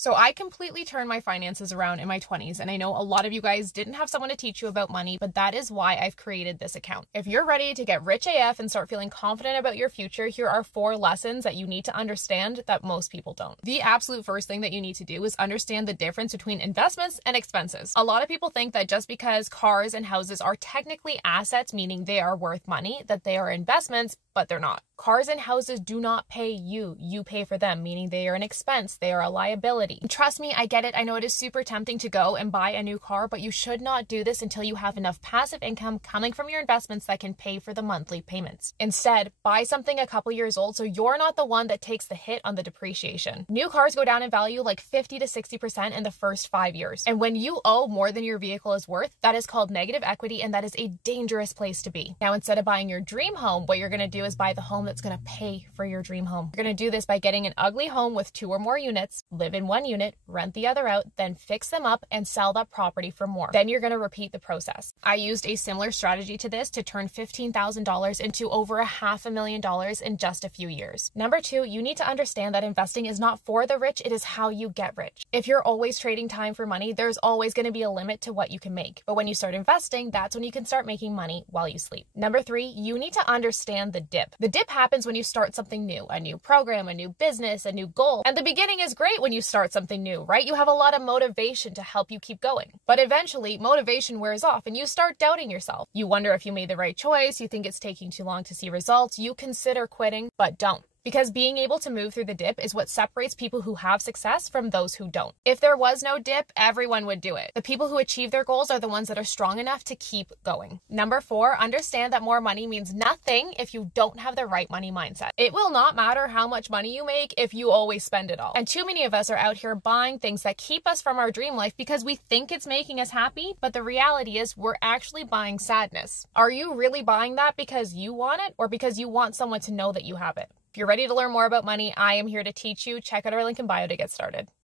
So I completely turned my finances around in my 20s, and I know a lot of you guys didn't have someone to teach you about money, but that is why I've created this account. If you're ready to get rich AF and start feeling confident about your future, here are 4 lessons that you need to understand that most people don't. The absolute first thing that you need to do is understand the difference between investments and expenses. A lot of people think that just because cars and houses are technically assets, meaning they are worth money, that they are investments, but they're not. Cars and houses do not pay you. You pay for them, meaning they are an expense. They are a liability. Trust me, I get it. I know it is super tempting to go and buy a new car, but you should not do this until you have enough passive income coming from your investments that can pay for the monthly payments. Instead, buy something a couple years old so you're not the one that takes the hit on the depreciation. New cars go down in value like 50 to 60% in the first 5 years. And when you owe more than your vehicle is worth, that is called negative equity, and that is a dangerous place to be. Now, instead of buying your dream home, what you're going to do is buy the home that's going to pay for your dream home. You're going to do this by getting an ugly home with 2 or more units, live in one unit, rent the other out, then fix them up and sell that property for more. Then you're going to repeat the process. I used a similar strategy to this to turn $15,000 into over $500,000 in just a few years. Number 2, you need to understand that investing is not for the rich, it is how you get rich. If you're always trading time for money, there's always going to be a limit to what you can make. But when you start investing, that's when you can start making money while you sleep. Number 3, you need to understand the dip. The dip happens when you start something new, a new program, a new business, a new goal. And the beginning is great when you start something new, right? You have a lot of motivation to help you keep going. But eventually, motivation wears off and you start doubting yourself. You wonder if you made the right choice, you think it's taking too long to see results, you consider quitting, but don't. Because being able to move through the dip is what separates people who have success from those who don't. If there was no dip, everyone would do it. The people who achieve their goals are the ones that are strong enough to keep going. Number 4, understand that more money means nothing if you don't have the right money mindset. It will not matter how much money you make if you always spend it all. And too many of us are out here buying things that keep us from our dream life because we think it's making us happy, but the reality is we're actually buying sadness. Are you really buying that because you want it or because you want someone to know that you have it? If you're ready to learn more about money, I am here to teach you. Check out our link in bio to get started.